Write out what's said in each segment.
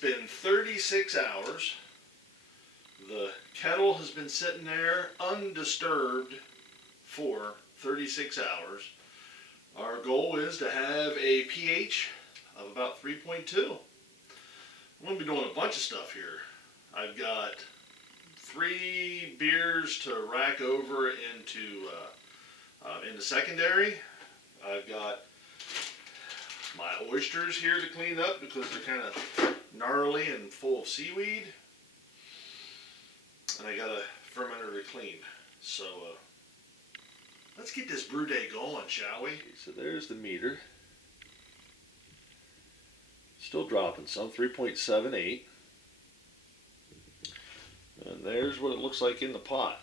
been 36 hours. The kettle has been sitting there undisturbed for 36 hours. Our goal is to have a pH of about 3.2. I'm going to be doing a bunch of stuff here. I've got 3 beers to rack over into secondary. I've got my oysters here to clean up because they're kind of gnarly and full of seaweed. And I got a fermenter to clean. So let's get this brew day going, shall we? So there's the meter. Still dropping some, 3.78. And there's what it looks like in the pot.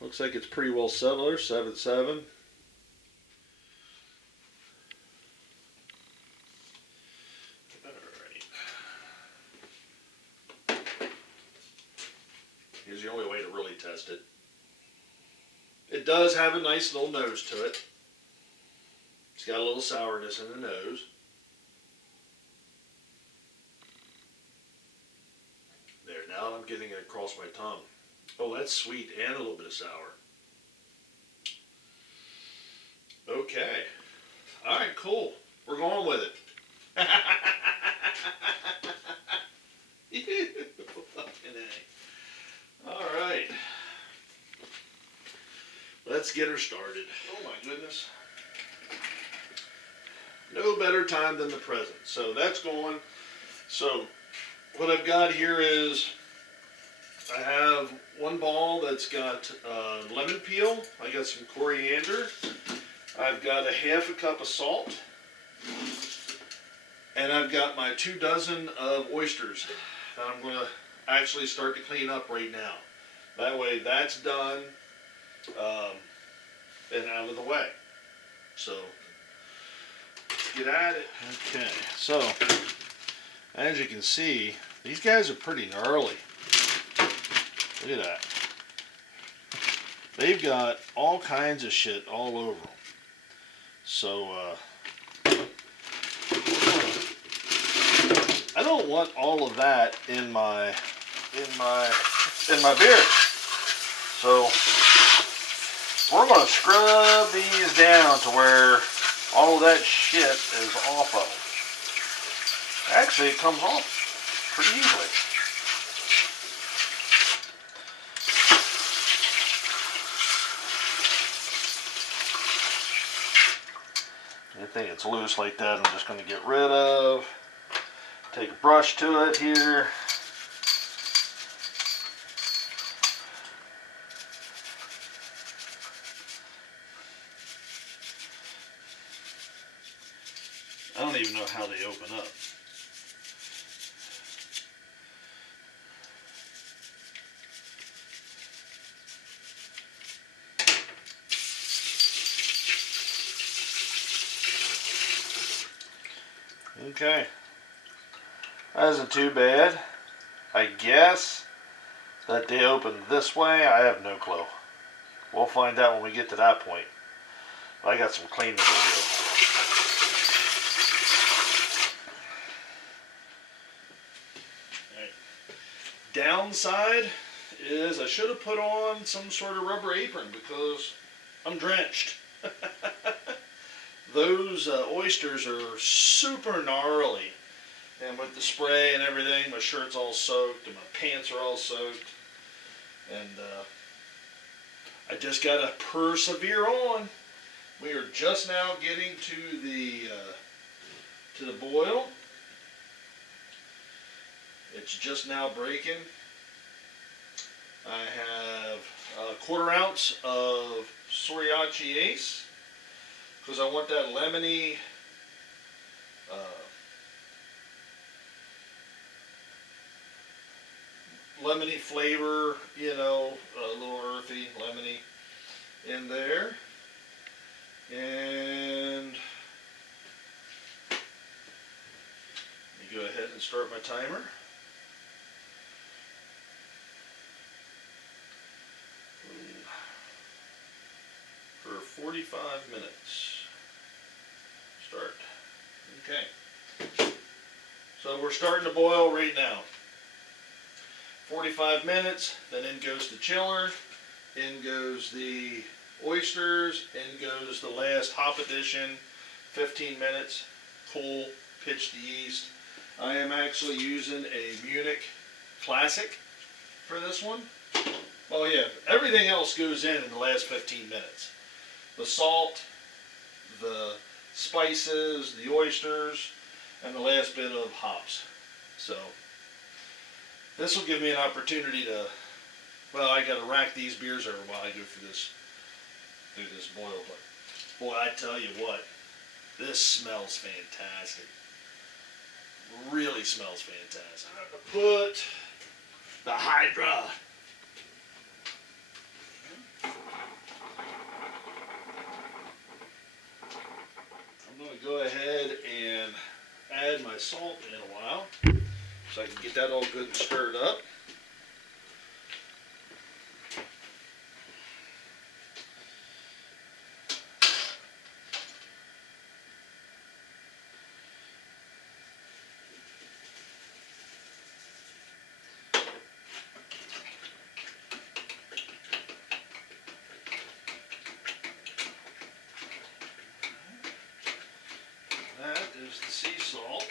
Looks like it's pretty well settled there, 7.7. Here's the only way to really test it. It does have a nice little nose to it. It's got a little sourness in the nose. There, now I'm getting it across my tongue. Oh, that's sweet and a little bit of sour. Okay. All right, cool. We're going with it. All right. Let's get her started. Oh my goodness. No better time than the present. So that's going. So what I've got here is I have one ball that's got lemon peel. I got some coriander. I've got a half a cup of salt. And I've got my 2 dozen of oysters that I'm going to actually start to clean up right now. That way that's done and out of the way. So let's get at it. Okay, so as you can see, these guys are pretty gnarly. Look at that. They've got all kinds of shit all over them. So I don't want all of that in my beer. So we're going to scrub these down to where all of that shit is off of them. Actually, it comes off pretty easily. Anything that's loose like that, I'm just going to get rid of. Take a brush to it here. I don't even know how they open up. Okay. That isn't too bad. I guess that they open this way. I have no clue. We'll find out when we get to that point. I got some cleaning to do. Right. Downside is I should have put on some sort of rubber apron because I'm drenched. Those oysters are super gnarly. And with the spray and everything, my shirt's all soaked and my pants are all soaked. And I just got to persevere on. We are just now getting to the boil. It's just now breaking. I have a 1/4 ounce of Sriracha Ace because I want that lemony flavor, you know, a little earthy, lemony in there. And let me go ahead and start my timer. For 45 minutes. Start. Okay. So we're starting to boil right now. 45 minutes, then in goes the chiller, in goes the oysters, in goes the last hop addition, 15 minutes, cool, pitch the yeast. I am actually using a Munich Classic for this one. Oh yeah, everything else goes in the last 15 minutes. The salt, the spices, the oysters, and the last bit of hops. So this will give me an opportunity to, well, I got to rack these beers over while I go through this boil. But boy, I tell you what, this smells fantastic. Really smells fantastic. I'm going to put the Hydra. I'm going to go ahead and add my salt in a while so I can get that all good and stirred up. That is the sea salt.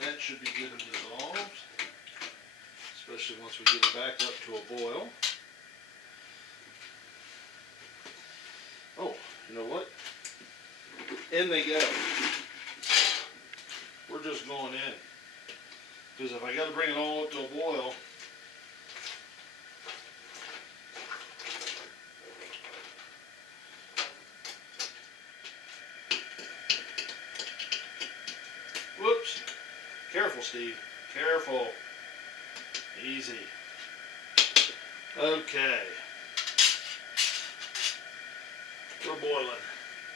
That should be good and dissolved, especially once we get it back up to a boil. Oh, you know what? In they go. We're just going in. Because if I got to bring it all up to a boil, whoops. Careful, Steve. Careful. Easy. Okay. We're boiling.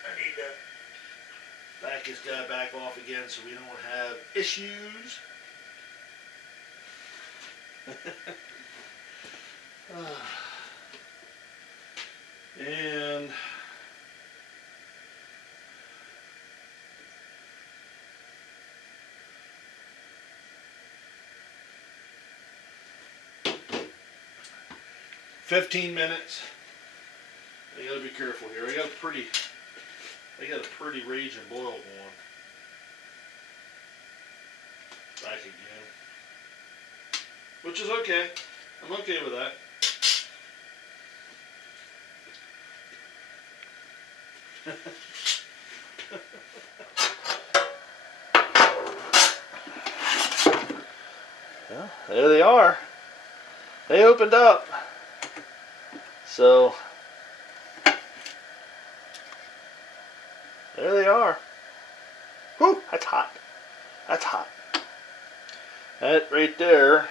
I need to back this guy back off again so we don't have issues. And "15 minutes. I gotta be careful here. I got a pretty raging boil going. Back again. Which is okay. I'm okay with that. Well, there they are. They opened up. So there they are. Whew, that's hot. That's hot. That right there .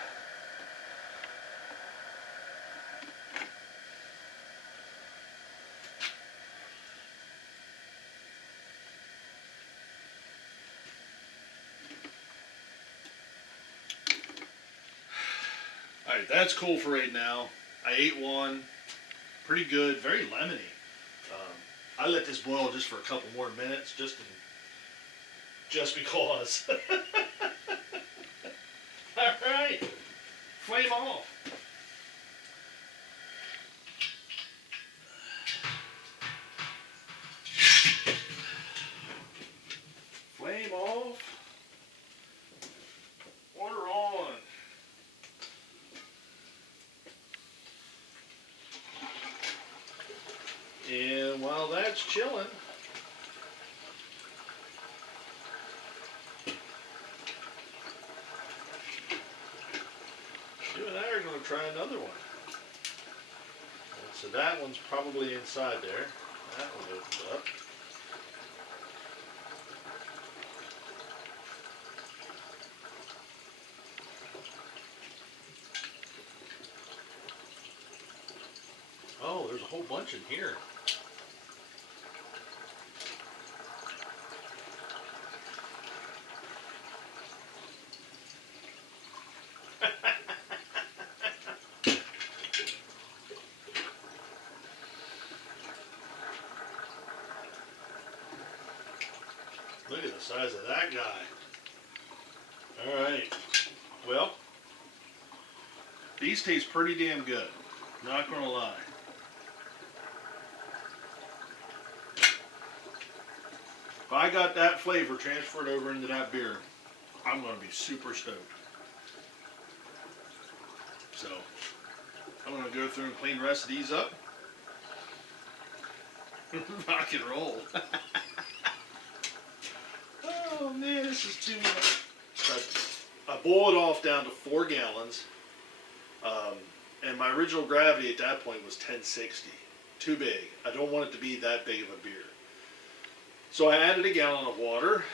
Alright, that's cool for right now. I ate one. Pretty good. Very lemony. I let this boil just for a couple more minutes just because. Alright. Flame off. Flame off. Water on. And while that's chilling, you and I are going to try another one. So that one's probably inside there. That one opens up. Oh, there's a whole bunch in here. Look at the size of that guy. All right. Well, these taste pretty damn good. Not gonna lie. If I got that flavor transferred over into that beer, I'm gonna be super stoked. So, I'm gonna go through and clean the rest of these up. Rock and roll. Oh man, this is too much. I boiled it off down to 4 gallons. And my original gravity at that point was 1060. Too big. I don't want it to be that big of a beer. So I added a gallon of water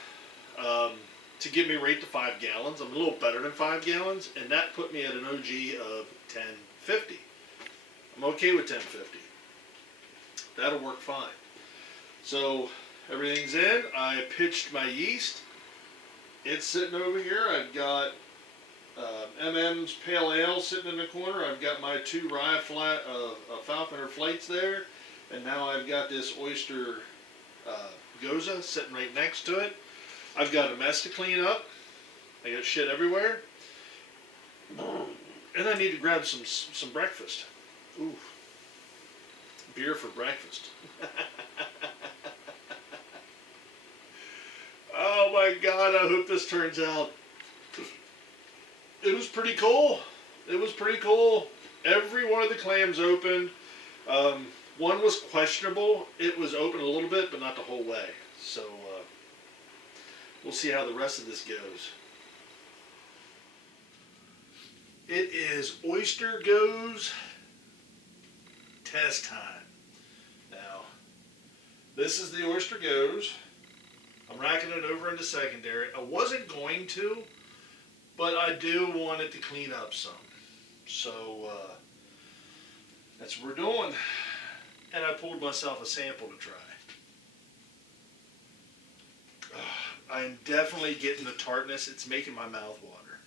to get me right to 5 gallons. I'm a little better than 5 gallons, and that put me at an OG of 1050. I'm okay with 1050. That'll work fine. So everything's in. I pitched my yeast. It's sitting over here. I've got MM's Pale Ale sitting in the corner. I've got my 2 rye Falconer flights there. And now I've got this Oyster Gose sitting right next to it. I've got a mess to clean up. I got shit everywhere. And I need to grab some breakfast. Ooh. Beer for breakfast. Oh my God, I hope this turns out. It was pretty cool. It was pretty cool. Every one of the clams opened. One was questionable. It was open a little bit, but not the whole way. So we'll see how the rest of this goes. It is Oyster Gose test time. Now, this is the Oyster Gose. I'm racking it over into secondary. I wasn't going to, but I do want it to clean up some. So that's what we're doing. And I pulled myself a sample to try. I'm definitely getting the tartness. It's making my mouth water.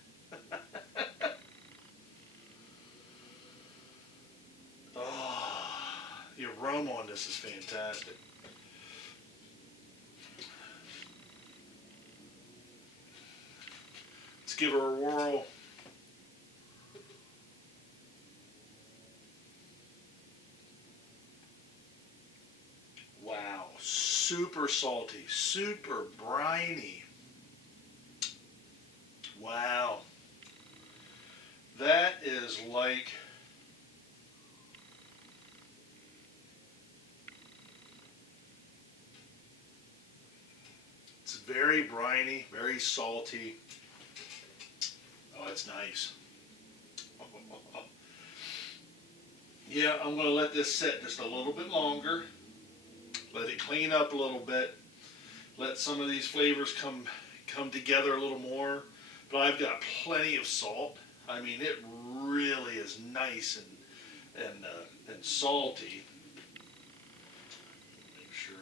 Oh, the aroma on this is fantastic. Let's give her a whirl. Wow, super salty, super briny. Wow. That is like it's very briny, very salty. Oh, it's nice. Yeah, I'm going to let this sit just a little bit longer. Let it clean up a little bit. Let some of these flavors come together a little more. But I've got plenty of salt. I mean, it really is nice and salty. Make sure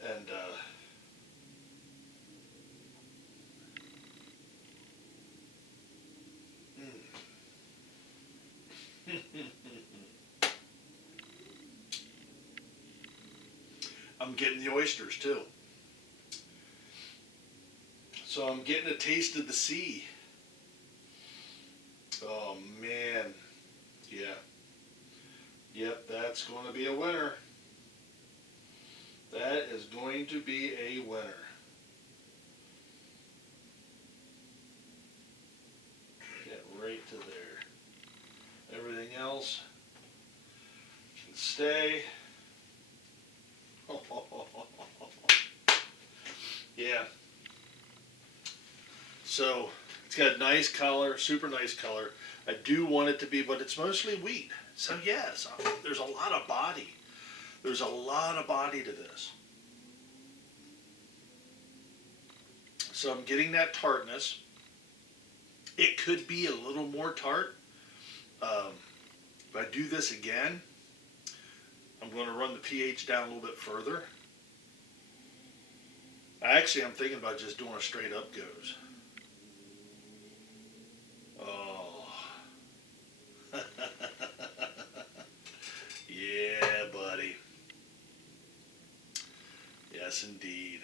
that. And I'm getting the oysters too. So I'm getting a taste of the sea. Oh man. Yeah. Yep, that's going to be a winner. That is going to be a winner. Get right to there. Everything else can stay. Yeah. So it's got a nice color, super nice color. I do want it to be, but it's mostly wheat. So yes, there's a lot of body. There's a lot of body to this. So I'm getting that tartness. It could be a little more tart. If I do this again, I'm going to run the pH down a little bit further. Actually, I'm thinking about just doing a straight up Gose. Oh. Yeah, buddy. Yeah, Yes, indeed.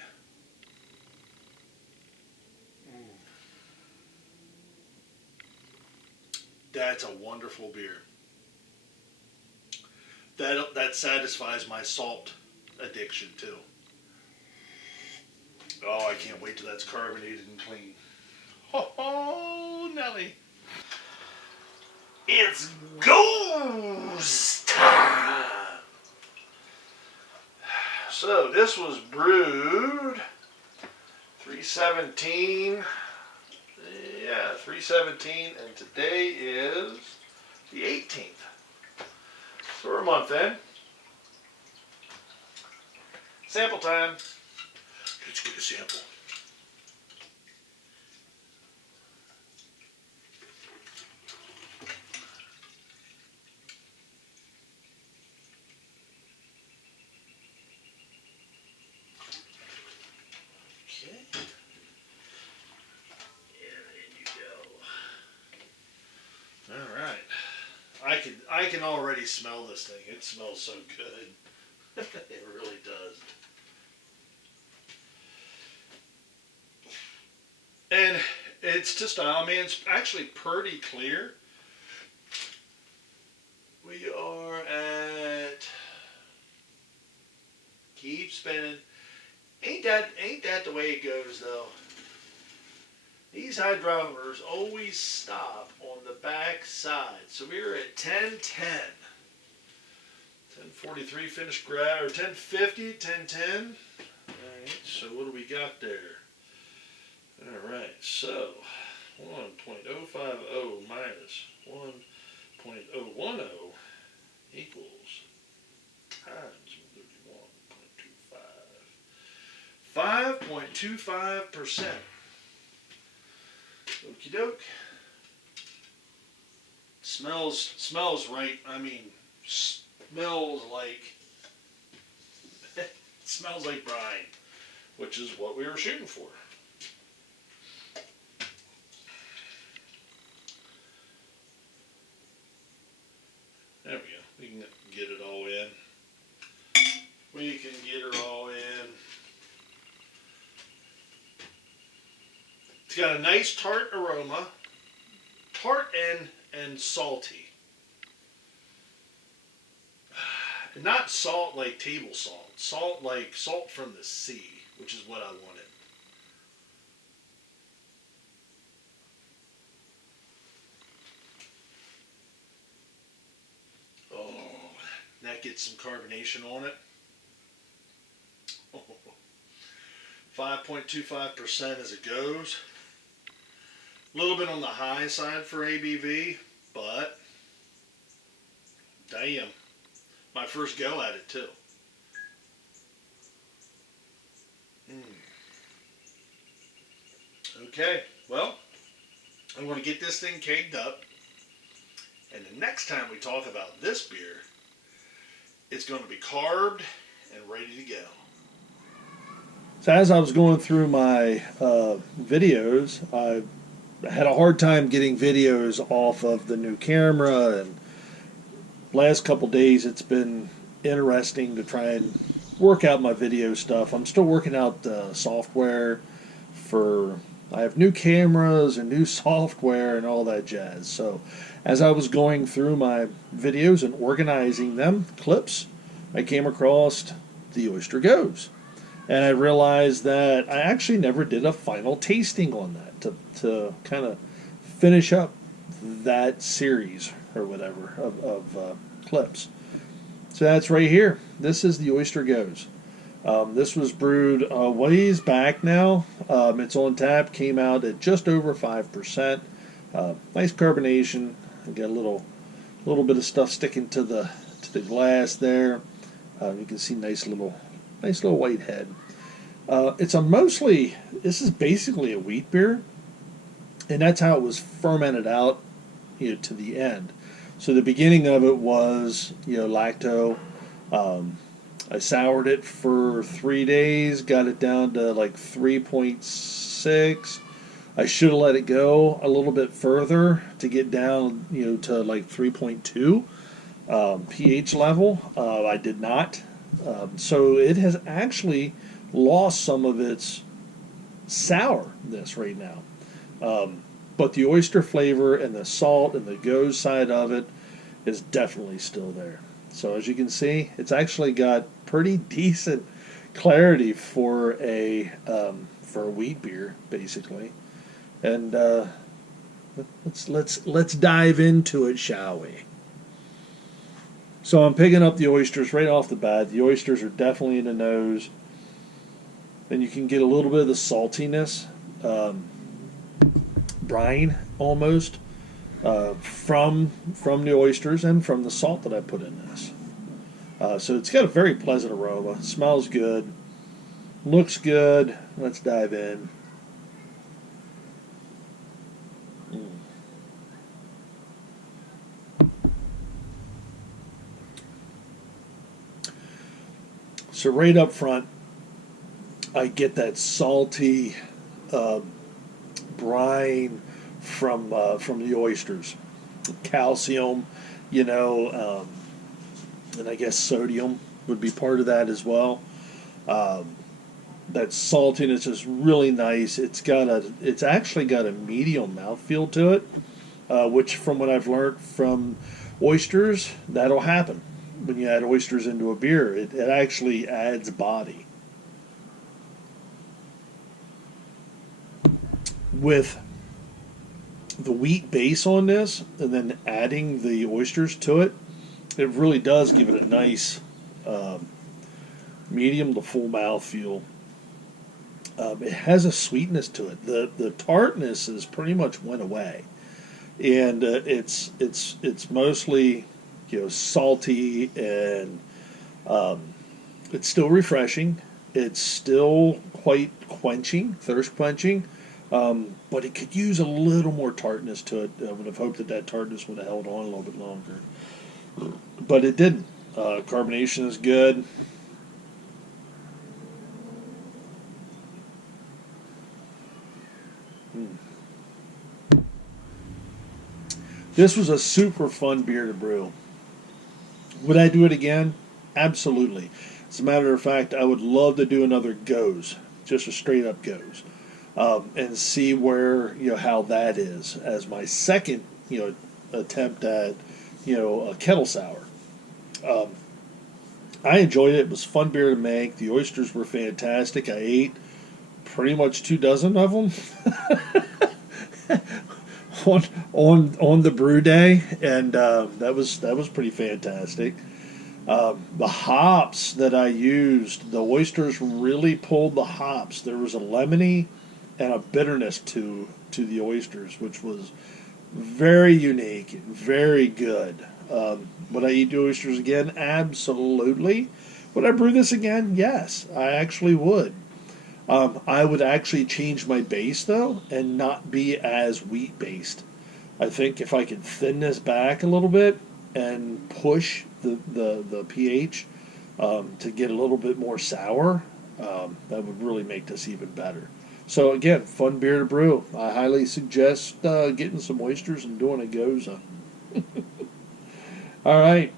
That's a wonderful beer. That satisfies my salt addiction too. Oh, I can't wait till that's carbonated and clean. Oh, Nelly. It's ghost time. So this was brewed 317. Yeah, 317, and today is the 18th. So we're a month in. Sample time. Let's get a sample. Okay. And in you go. All right. I can already smell this thing. It smells so good. It really does. And it's to style, man. It's actually pretty clear. We are at, keep spinning. Ain't that the way it goes though? These hydrometers always stop on the back side. So we're at 1010. 1043 finished grab, or 1050, 1010. Alright, so what do we got there? Alright, so 1.050 minus 1.010 equals times 31.25. 5.25%. Okie doke. Smells right. I mean, smells like smells like brine, which is what we were shooting for. There we go. We can get it all in. We can get her all in. It's got a nice tart aroma, tart and salty. Not salt like table salt, salt like salt from the sea, which is what I wanted. Oh, that gets some carbonation on it. 5.25% as it goes. A little bit on the high side for ABV, but damn, my first go at it too. Okay, well, I'm going to get this thing caked up, and the next time we talk about this beer, it's going to be carved and ready to go. So as I was going through my videos, I had a hard time getting videos off of the new camera, and last couple days it's been interesting to try and work out my video stuff. I'm still working out the software for, I have new cameras and new software and all that jazz. So as I was going through my videos and organizing them, clips, I came across the Oyster Gose. And I realized that I actually never did a final tasting on that to kind of finish up that series or whatever of clips. So that's right here. This is the Oyster Gose. This was brewed a ways back now. It's on tap. Came out at just over 5%. Nice carbonation. I got a little bit of stuff sticking to the glass there. You can see nice little white head. This is basically a wheat beer, and that's how it was fermented out, to the end. So the beginning of it was, lacto. I soured it for 3 days, got it down to like 3.6. I should have let it go a little bit further to get down, to like 3.2 pH level. I did not. So it has actually lost some of its sourness right now. But the oyster flavor and the salt and the gose side of it is definitely still there. So as you can see, it's actually got pretty decent clarity for a wheat beer, basically. And let's dive into it, shall we? So I'm picking up the oysters right off the bat. The oysters are definitely in the nose, and you can get a little bit of the saltiness, brine almost, from the oysters and from the salt that I put in this. So it's got a very pleasant aroma. Smells good. Looks good. Let's dive in. Mm. So right up front, I get that salty uh, brine from the oysters, calcium, you know, and I guess sodium would be part of that as well. Um, that saltiness is really nice. It's actually got a medium mouthfeel to it, which from what I've learned from oysters, that'll happen when you add oysters into a beer. It actually adds body. With the wheat base on this, and then adding the oysters to it, it really does give it a nice um, medium to full mouthfeel. It has a sweetness to it. The tartness has pretty much went away, and it's mostly salty, and um, it's still refreshing. It's still quite quenching, thirst quenching, but it could use a little more tartness to it. I would have hoped that tartness would have held on a little bit longer, but it didn't. Carbonation is good. Mm. This was a super fun beer to brew. Would I do it again? Absolutely. As a matter of fact, I would love to do another goes, just a straight up goes, and see where how that is as my second attempt at a kettle sour. Um, I enjoyed it. It was a fun beer to make. The oysters were fantastic. I ate pretty much 2 dozen of them on the brew day, and that was pretty fantastic. The hops that I used, the oysters really pulled the hops. There was a lemony and a bitterness to the oysters, which was very unique, very good. Would I eat the oysters again? Absolutely. Would I brew this again? Yes, I actually would. I would actually change my base though, and not be as wheat based. I think if I could thin this back a little bit and push the pH to get a little bit more sour, that would really make this even better. So again, fun beer to brew. I highly suggest getting some oysters and doing a goza. All right,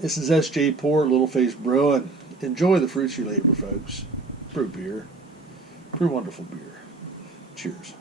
this is S.J. Port, Little Face Brewing. Enjoy the fruits of your labor, folks. Brew beer. Brew wonderful beer. Cheers.